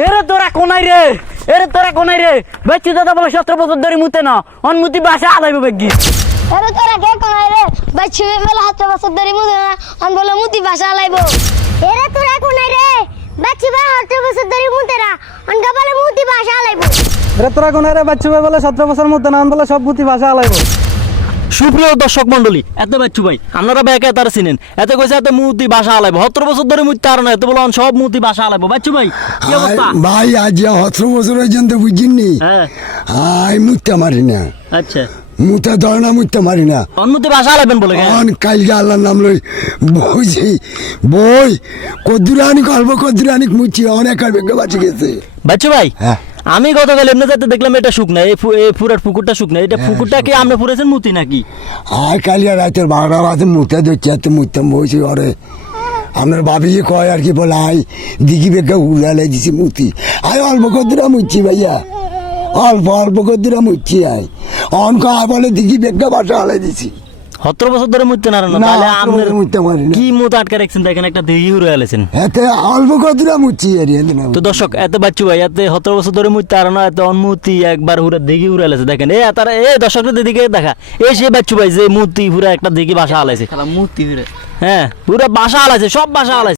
এরে তোরা কোনাই রে, এরে তোরা কোনাই রে, বাচ্চু দাদা বলে 17 বছর ধরে মুতে না, অনুমতি বাসা আদাইব বেগি। আরে তোরা কে কোনাই রে, বাচ্চু মেলা 17 বছর ধরে মুতে না, অন বলে মুতি বাসা আলাইবো। এরে তোরা কোনাই রে, বাচ্চু ভাই 17 বছর ধরে মুতে না, অন বলে মুতি বাসা আলাইবো। এরে তোরা কোন রে বাচ্চু ভাই বলে 17 বছর মধ্যে না বলে সব বুতি ভাষা আলাইবো। সুপ্রিয় দর্শক মন্ডলী, এত বাচ্চু ভাই আপনারা ব্যাকে তার চিনেন, এত কইছে এত মুতি বাসা আলাইবো, 17 বছর ধরে মুতি আর না, এত বলে সব মুতি বাসা আলাইবো। বাচ্চু ভাই কি অবস্থা? ভাই আজ 17 বছর পর্যন্ত বুঝিনি, হ্যাঁ আই মুতে মারি না, আচ্ছা, মুতে ধরে না, মুতে মারি না। অনুমতি বাসা আলাইবেন বলে কেন? অন কালকে আল্লাহর নাম লই বইছি, বই কদুরানি গল্প কদুরানি মুচি অনেক আর বেগে বাঁচি গেছে। বাচ্চু ভাই হ্যাঁ। আমি গতকাল এমনি যাতে দেখলাম এটা শুকনা, এই পুরার পুকুরটা শুকনা, এটা পুকুরটা কি আপনি পুরেছেন মুতি নাকি? আর কালিয়া রাতের 12টা বাজে মুতে ধরছি, এত মুতে বইছি ঘরে। আপনার বাবি কয় আর কি বলে, আই দিঘি বেগে উড়ালে দিছি মুতি, আই অল্প কদুরা মুচ্ছি ভাইয়া, অল্প অল্প কদুরা মুচ্ছি। আই অনক বলে দিঘি বেগে বাসা হালাই দিছি। 17 বছর ধরে মুততে না, না, তাহলে 17 আপনার বছর মুততে পারি না। কি মুত আটকে রাখছেন? দেখেন একটা দিঘি উড়ে আলেছেন। এতে অল্প কদুরা মুচ্ছি এরিয়া দিন। তো দর্শক, এত বাচ্চু ভাই এত 17 বছর ধরে মুততে আর না, এত অনুমতি একবার হুরা দিঘি উড়ে আলেছে। দেখেন এ তারা দর্শকদের দিকে দেখা, এই সে বাচ্চু ভাই যে মুতি পুরা একটা দিঘি বাসা আলাইছে, মুতি হ্যাঁ পুরা বাসা আলাইছে, সব বাসা আলাইছে।